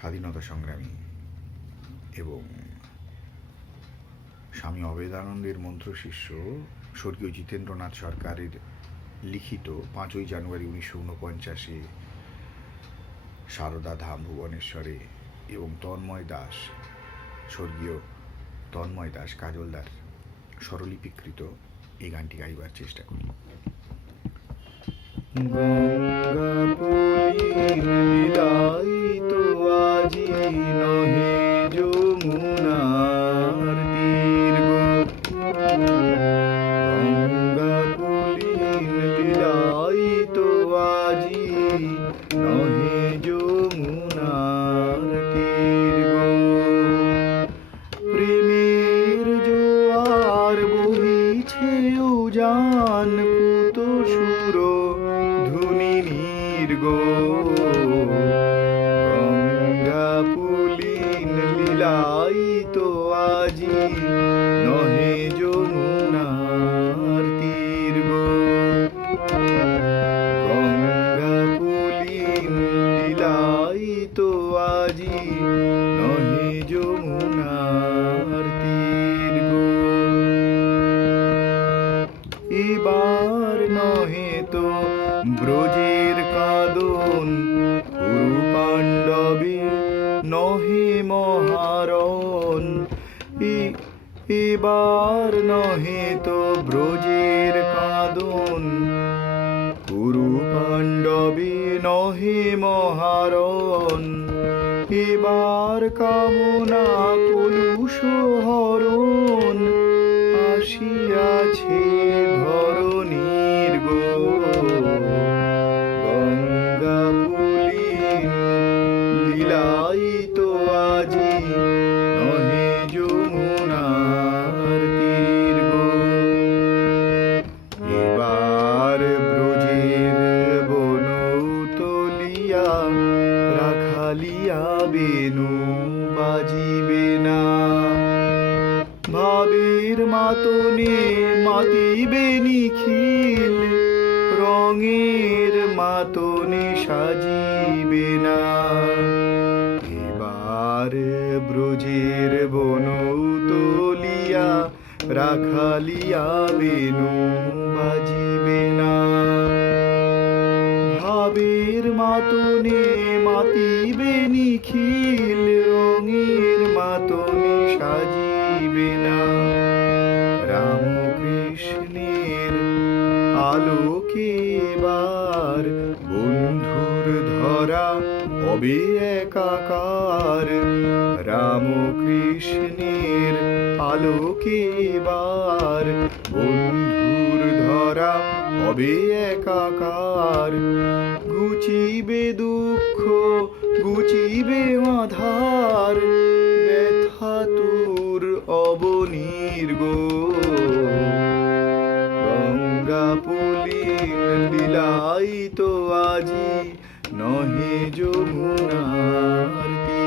স্বাধীনতা সংগ্রামী এবং স্বামী অবেদানন্দের মন্ত্রশিষ্য স্বর্গীয় জিতেন্দ্রনাথ সরকারের লিখিত পাঁচই জানুয়ারি উনিশশো উনপঞ্চাশে সারদা ধাম ভুবনেশ্বরে এবং তন্ময় দাস, স্বর্গীয় তন্ময় দাস কাজলদার স্বরলিপিকৃত এই গানটি গাইবার চেষ্টা করি। লীলায়িত নহে যমুনার তীর প্রেমের জোয়ার বহিছে উজান পুত ধুনি নির্গ গঙ্গা পুলিন লীলায়িত আজি তো ব্রজের কাদন কুরু পাণ্ডবে নহে মহারণ। এবার নহে তো ব্রজের কাদন কুরু পাণ্ডবে নহে মহারণ। এবার কামনা কলুষ হরণ আসিয়াছে। লীলায়িত আজি নহে যমুনার তীর এবার ব্রজের বন তলিয়া, রাখালিয়া বেনু বাজিবে না। ভাবের মাতনে মাতিবে নিখিল, রঙের মাতনে সাজিবে না। এবার ব্রজের বন তলিয়া রাখালিয়া বেনু বাজিবে না। ভাবের মাতনে মাতিবে নিখিল, রঙের মাতনে সাজিবে না। রামকৃষ্ণের আলোকে এবার হবে একাকার। রামকৃষ্ণের কৃষ্ণের বার বন্ধুর ধরা হবে একাকার। গুচিবে দুঃখ, গুচিবে আধার। ব্যথাতুর অবনীর গো। গঙ্গা পুলি লীলাই তো আজি नहे जो मुनारती